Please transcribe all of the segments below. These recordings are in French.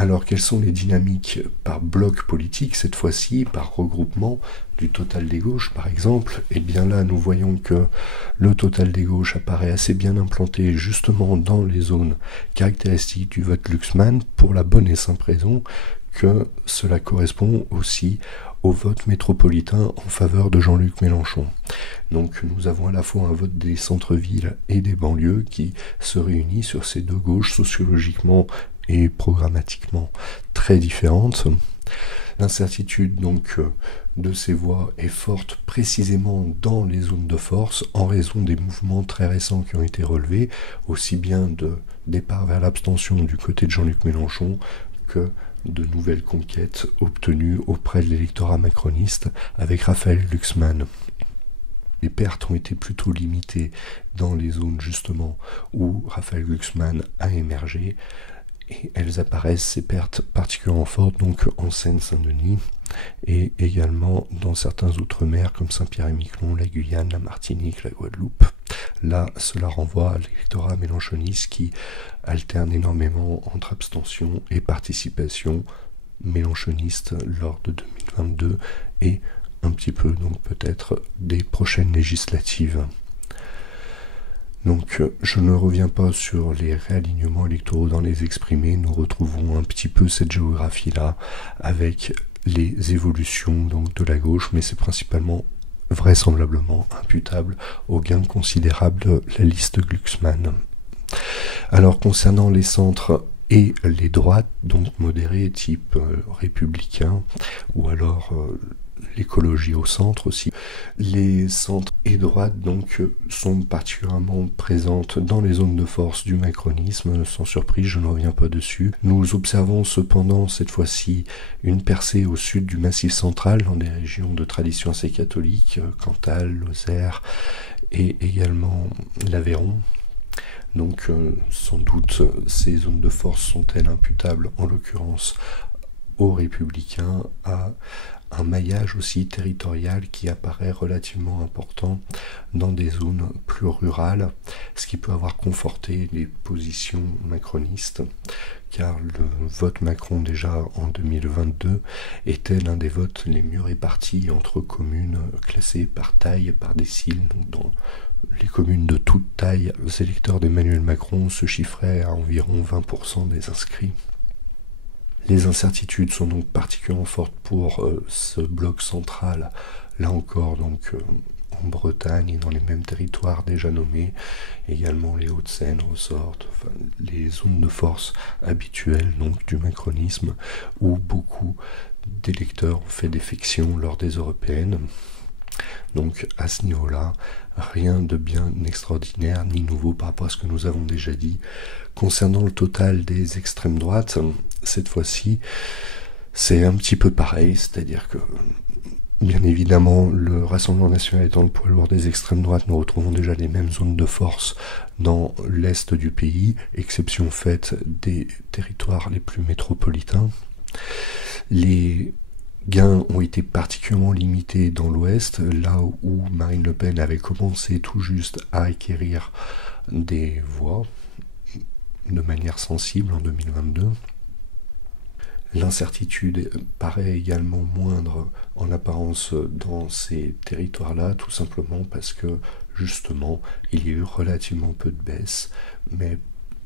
Alors, quelles sont les dynamiques par bloc politique, cette fois-ci, par regroupement du total des gauches, par exemple? Eh bien là, nous voyons que le total des gauches apparaît assez bien implanté justement dans les zones caractéristiques du vote Glucksmann, pour la bonne et simple raison que cela correspond aussi au vote métropolitain en faveur de Jean-Luc Mélenchon. Donc nous avons à la fois un vote des centres-villes et des banlieues qui se réunit sur ces deux gauches sociologiquement et programmatiquement très différentes. L'incertitude donc de ces voix est forte précisément dans les zones de force en raison des mouvements très récents qui ont été relevés, aussi bien de départ vers l'abstention du côté de Jean-Luc Mélenchon que de nouvelles conquêtes obtenues auprès de l'électorat macroniste avec Raphaël Glucksmann. Les pertes ont été plutôt limitées dans les zones justement où Raphaël Glucksmann a émergé, et elles apparaissent, ces pertes particulièrement fortes, donc en Seine-Saint-Denis et également dans certains outre-mer comme Saint-Pierre-et-Miquelon, la Guyane, la Martinique, la Guadeloupe. Là, cela renvoie à l'électorat mélenchoniste qui alterne énormément entre abstention et participation mélenchoniste lors de 2022 et un petit peu donc peut-être des prochaines législatives. Donc je ne reviens pas sur les réalignements électoraux dans les exprimés, nous retrouvons un petit peu cette géographie-là avec les évolutions donc de la gauche, mais c'est principalement vraisemblablement imputable au gain considérable de la liste Glucksmann. Alors concernant les centres et les droites, donc modérées type républicain, ou alors l'écologie au centre aussi. Les centres et droites donc sont particulièrement présentes dans les zones de force du macronisme, sans surprise, je ne reviens pas dessus. Nous observons cependant cette fois-ci une percée au sud du Massif central, dans des régions de tradition assez catholique, Cantal, Lozère et également l'Aveyron. Donc sans doute ces zones de force sont-elles imputables en l'occurrence aux républicains, à un maillage aussi territorial qui apparaît relativement important dans des zones plus rurales, ce qui peut avoir conforté les positions macronistes, car le vote Macron déjà en 2022 était l'un des votes les mieux répartis entre communes classées par taille, par décile. Donc dans les communes de toute taille, les électeurs d'Emmanuel Macron se chiffraient à environ 20% des inscrits. Les incertitudes sont donc particulièrement fortes pour ce bloc central, là encore donc en Bretagne et dans les mêmes territoires déjà nommés, également les Hauts-de-Seine ressortent, enfin, les zones de force habituelles donc du macronisme, où beaucoup d'électeurs ont fait défection lors des européennes. Donc à ce niveau-là, rien de bien extraordinaire ni nouveau par rapport à ce que nous avons déjà dit. Concernant le total des extrêmes droites, cette fois-ci, c'est un petit peu pareil, c'est-à-dire que, bien évidemment, le Rassemblement national étant le poids lourd des extrêmes droites, nous retrouvons déjà les mêmes zones de force dans l'est du pays, exception faite des territoires les plus métropolitains. Les gains ont été particulièrement limités dans l'ouest, là où Marine Le Pen avait commencé tout juste à acquérir des voix de manière sensible en 2022. L'incertitude paraît également moindre en apparence dans ces territoires-là, tout simplement parce que justement il y a eu relativement peu de baisse, mais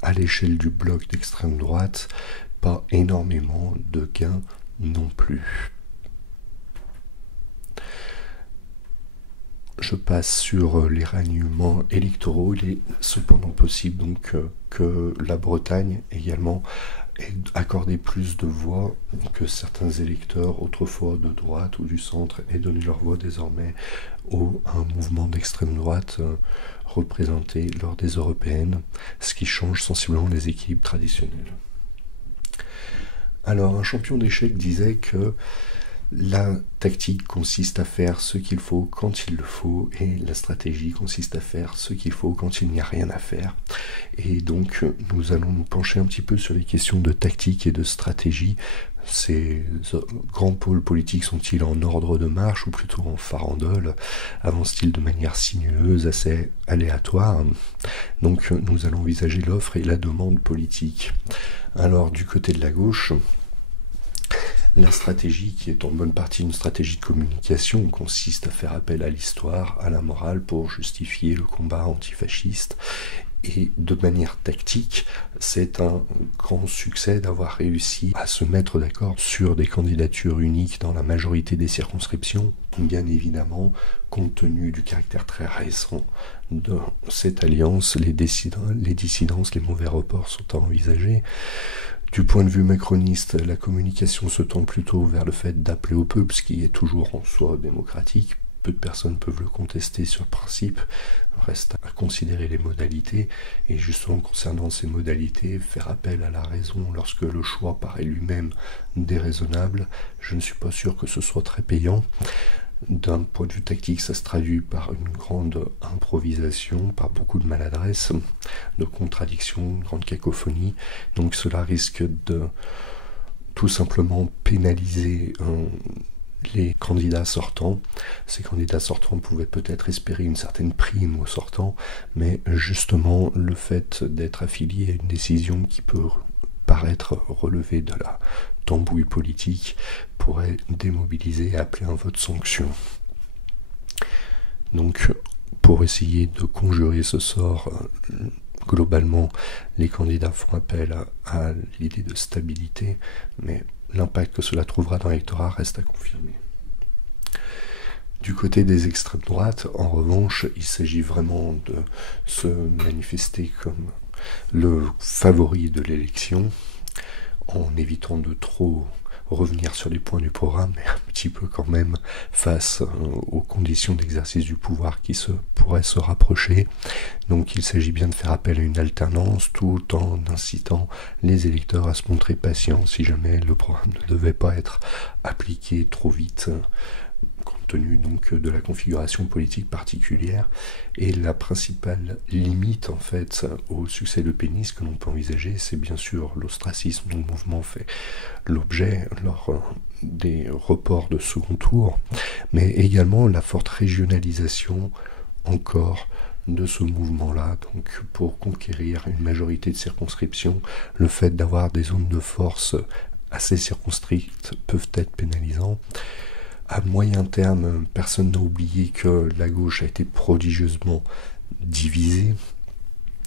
à l'échelle du bloc d'extrême droite, pas énormément de gains non plus. Je passe sur les réalignements électoraux. Il est cependant possible donc que la Bretagne également ait accordé plus de voix, que certains électeurs autrefois de droite ou du centre aient donné leur voix désormais à un mouvement d'extrême droite représenté lors des européennes, ce qui change sensiblement les équilibres traditionnels. Alors un champion d'échecs disait que la tactique consiste à faire ce qu'il faut quand il le faut, et la stratégie consiste à faire ce qu'il faut quand il n'y a rien à faire. Et donc nous allons nous pencher un petit peu sur les questions de tactique et de stratégie Ces grands pôles politiques sont-ils en ordre de marche ou plutôt en farandole? Avancent-ils de manière sinueuse, assez aléatoire? Donc nous allons envisager l'offre et la demande politique. Alors du côté de la gauche, la stratégie, qui est en bonne partie une stratégie de communication, consiste à faire appel à l'histoire, à la morale pour justifier le combat antifasciste. Et de manière tactique, c'est un grand succès d'avoir réussi à se mettre d'accord sur des candidatures uniques dans la majorité des circonscriptions. Bien évidemment, compte tenu du caractère très récent de cette alliance, les dissidences, les mauvais reports sont à envisager. Du point de vue macroniste, la communication se tend plutôt vers le fait d'appeler au peuple, ce qui est toujours en soi démocratique. Peu de personnes peuvent le contester sur le principe. Reste à considérer les modalités, et justement concernant ces modalités, faire appel à la raison lorsque le choix paraît lui-même déraisonnable, je ne suis pas sûr que ce soit très payant. D'un point de vue tactique, ça se traduit par une grande improvisation, par beaucoup de maladresse, de contradictions, une grande cacophonie. Donc cela risque de tout simplement pénaliser les candidats sortants. Ces candidats sortants pouvaient peut-être espérer une certaine prime aux sortants, mais justement le fait d'être affilié à une décision qui peut paraître relever de la tambouille politique pourrait démobiliser et appeler un vote sanction. Donc pour essayer de conjurer ce sort, globalement les candidats font appel à l'idée de stabilité, mais l'impact que cela trouvera dans l'électorat reste à confirmer. Du côté des extrêmes droites, en revanche, il s'agit vraiment de se manifester comme le favori de l'élection, en évitant de trop revenir sur les points du programme, mais un petit peu quand même face aux conditions d'exercice du pouvoir qui pourraient se rapprocher. Donc il s'agit bien de faire appel à une alternance tout en incitant les électeurs à se montrer patients si jamais le programme ne devait pas être appliqué trop vite, compte tenu donc de la configuration politique particulière. Et la principale limite en fait au succès de Pénis que l'on peut envisager, c'est bien sûr l'ostracisme dont le mouvement fait l'objet lors des reports de second tour, mais également la forte régionalisation encore de ce mouvement-là. Donc pour conquérir une majorité de circonscriptions, le fait d'avoir des zones de force assez circonscrites peuvent être pénalisants. À moyen terme, personne n'a oublié que la gauche a été prodigieusement divisée,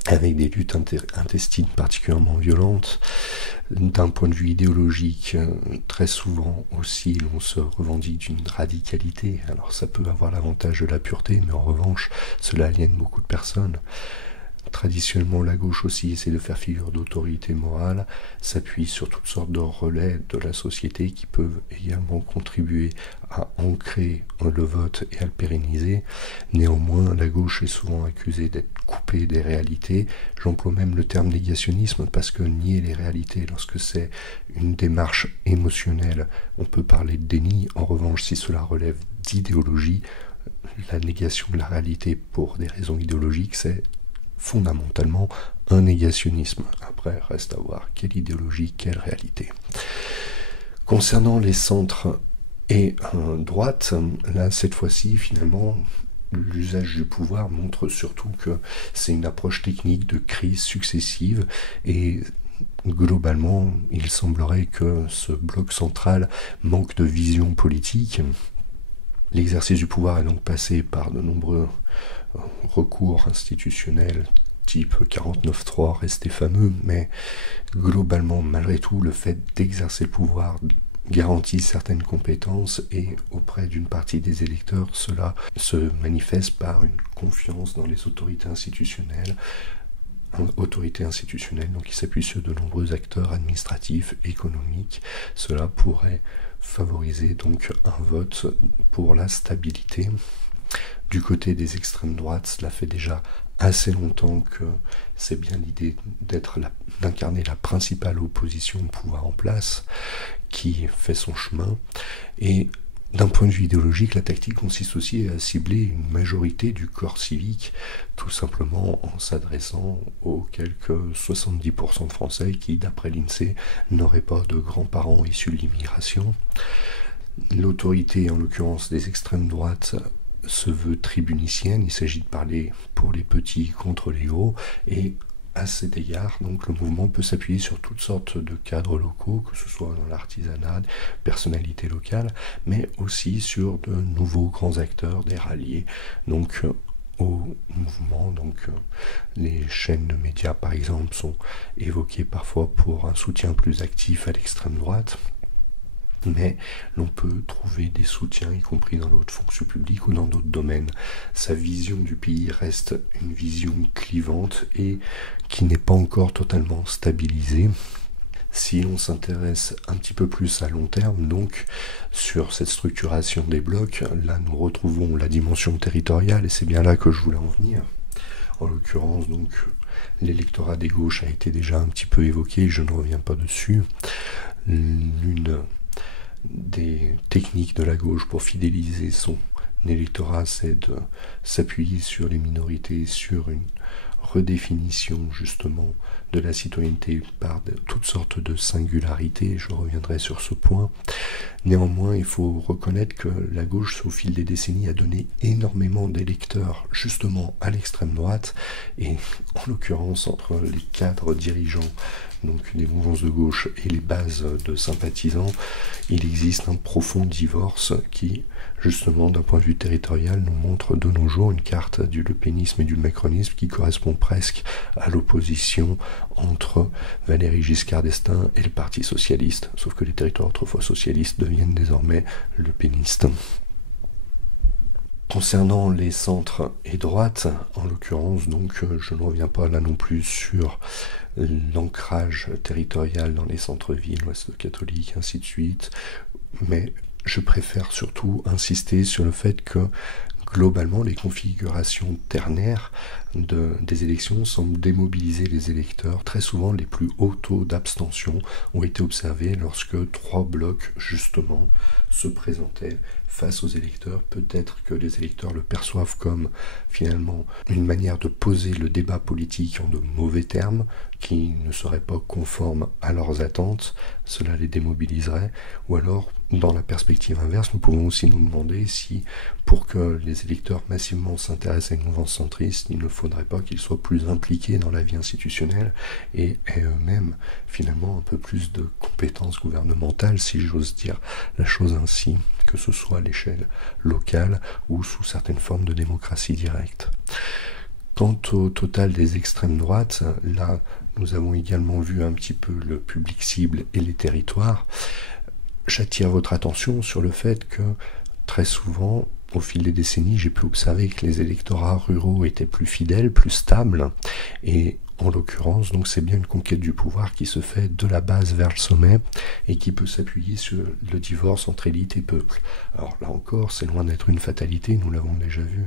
avec des luttes intestines particulièrement violentes. D'un point de vue idéologique, très souvent aussi on se revendique d'une radicalité. Alors ça peut avoir l'avantage de la pureté, mais en revanche cela aliène beaucoup de personnes. Traditionnellement, la gauche aussi essaie de faire figure d'autorité morale, s'appuie sur toutes sortes de relais de la société qui peuvent également contribuer à ancrer le vote et à le pérenniser. Néanmoins, la gauche est souvent accusée d'être coupée des réalités. J'emploie même le terme négationnisme parce que nier les réalités lorsque c'est une démarche émotionnelle, on peut parler de déni. En revanche, si cela relève d'idéologie, la négation de la réalité pour des raisons idéologiques, c'est fondamentalement un négationnisme. Après, reste à voir quelle idéologie, quelle réalité. Concernant les centres et droite, là, cette fois-ci, finalement, l'usage du pouvoir montre surtout que c'est une approche technique de crise successive et globalement, il semblerait que ce bloc central manque de vision politique. L'exercice du pouvoir est donc passé par de nombreux recours institutionnels type 49.3 resté fameux, mais globalement, malgré tout, le fait d'exercer le pouvoir garantit certaines compétences et auprès d'une partie des électeurs, cela se manifeste par une confiance dans les autorités institutionnelles, donc qui s'appuie sur de nombreux acteurs administratifs, économiques. Cela pourrait favoriser donc un vote pour la stabilité. Du côté des extrêmes droites, cela fait déjà assez longtemps que c'est bien l'idée d'incarner la principale opposition au pouvoir en place qui fait son chemin, et D'un point de vue idéologique, la tactique consiste aussi à cibler une majorité du corps civique, tout simplement en s'adressant aux quelques 70% de Français qui, d'après l'INSEE, n'auraient pas de grands-parents issus de l'immigration. L'autorité, en l'occurrence des extrêmes droites, se veut tribunicienne, il s'agit de parler pour les petits contre les gros, et à cet égard, donc, le mouvement peut s'appuyer sur toutes sortes de cadres locaux, que ce soit dans l'artisanat, personnalités locales, mais aussi sur de nouveaux grands acteurs, des ralliés, donc au mouvement. Donc les chaînes de médias, par exemple, sont évoquées parfois pour un soutien plus actif à l'extrême droite. Mais l'on peut trouver des soutiens, y compris dans l'autre fonction publique ou dans d'autres domaines. Sa vision du pays reste une vision clivante et qui n'est pas encore totalement stabilisée. Si l'on s'intéresse un petit peu plus à long terme, donc sur cette structuration des blocs, là nous retrouvons la dimension territoriale et c'est bien là que je voulais en venir. En l'occurrence, donc, l'électorat des gauches a été déjà un petit peu évoqué, je ne reviens pas dessus. L'une des techniques de la gauche pour fidéliser son électorat, c'est de s'appuyer sur les minorités, sur une redéfinition justement de la citoyenneté par toutes sortes de singularités, je reviendrai sur ce point. Néanmoins, il faut reconnaître que la gauche, au fil des décennies, a donné énormément d'électeurs justement à l'extrême droite, et en l'occurrence entre les cadres dirigeants donc des mouvances de gauche et les bases de sympathisants, il existe un profond divorce qui, justement, d'un point de vue territorial, nous montre de nos jours une carte du lepénisme et du macronisme qui correspond presque à l'opposition entre Valéry Giscard d'Estaing et le Parti socialiste, sauf que les territoires autrefois socialistes deviennent désormais lepénistes. Concernant les centres et droites, en l'occurrence, donc, je ne reviens pas là non plus sur l'ancrage territorial dans les centres-villes, l'Ouest catholique, ainsi de suite, mais je préfère surtout insister sur le fait que globalement les configurations ternaires des élections semblent démobiliser les électeurs. Très souvent, les plus hauts taux d'abstention ont été observés lorsque trois blocs justement se présentaient face aux électeurs. Peut-être que les électeurs le perçoivent comme finalement une manière de poser le débat politique en de mauvais termes qui ne seraient pas conformes à leurs attentes, cela les démobiliserait. Ou alors, dans la perspective inverse, nous pouvons aussi nous demander si, pour que les électeurs massivement s'intéressent à une mouvance centriste, il ne faudrait pas qu'ils soient plus impliqués dans la vie institutionnelle et aient eux-mêmes finalement un peu plus de compétences gouvernementales, si j'ose dire la chose ainsi, que ce soit à l'échelle locale ou sous certaines formes de démocratie directe. Quant au total des extrêmes droites, là nous avons également vu un petit peu le public cible et les territoires. J'attire votre attention sur le fait que très souvent, au fil des décennies, j'ai pu observer que les électorats ruraux étaient plus fidèles, plus stables, et en l'occurrence, donc c'est bien une conquête du pouvoir qui se fait de la base vers le sommet et qui peut s'appuyer sur le divorce entre élite et peuple. Alors là encore, c'est loin d'être une fatalité, nous l'avons déjà vu.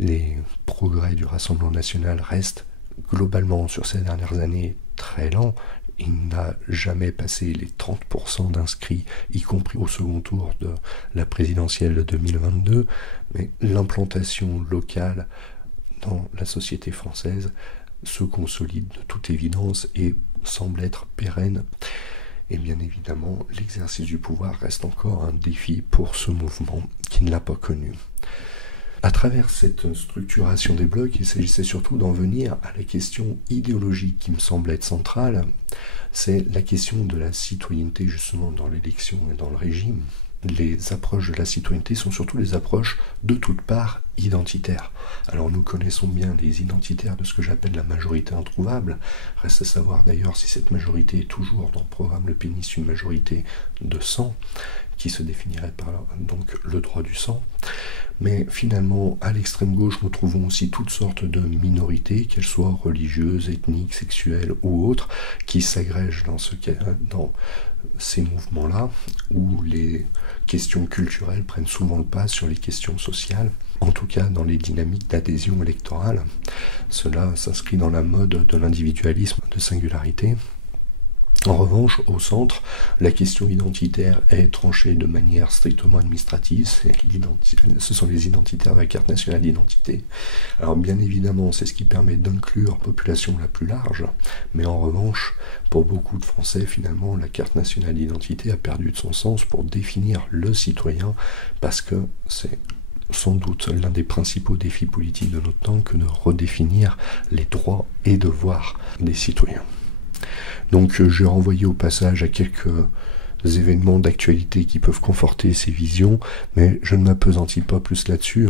Les progrès du Rassemblement national restent globalement sur ces dernières années très lents. Il n'a jamais passé les 30% d'inscrits, y compris au second tour de la présidentielle de 2022, mais l'implantation locale dans la société française se consolide de toute évidence et semble être pérenne. Et bien évidemment, l'exercice du pouvoir reste encore un défi pour ce mouvement qui ne l'a pas connu. À travers cette structuration des blocs, il s'agissait surtout d'en venir à la question idéologique qui me semble être centrale, c'est la question de la citoyenneté justement dans l'élection et dans le régime. Les approches de la citoyenneté sont surtout des approches de toutes parts identitaires. Alors nous connaissons bien les identitaires de ce que j'appelle la majorité introuvable. Reste à savoir d'ailleurs si cette majorité est toujours dans le programme Le Pénis une majorité de sang, qui se définirait par donc le droit du sang. Mais finalement, à l'extrême gauche, nous trouvons aussi toutes sortes de minorités, qu'elles soient religieuses, ethniques, sexuelles ou autres, qui s'agrègent dans ces mouvements-là, où les questions culturelles prennent souvent le pas sur les questions sociales, en tout cas dans les dynamiques d'adhésion électorale. Cela s'inscrit dans la mode de l'individualisme de singularité. En revanche, au centre, la question identitaire est tranchée de manière strictement administrative, ce sont les identitaires de la carte nationale d'identité. Alors bien évidemment, c'est ce qui permet d'inclure la population la plus large, mais en revanche, pour beaucoup de Français, finalement, la carte nationale d'identité a perdu de son sens pour définir le citoyen, parce que c'est sans doute l'un des principaux défis politiques de notre temps que de redéfinir les droits et devoirs des citoyens. Donc j'ai renvoyé au passage à quelques événements d'actualité qui peuvent conforter ces visions, mais je ne m'appesantis pas plus là-dessus.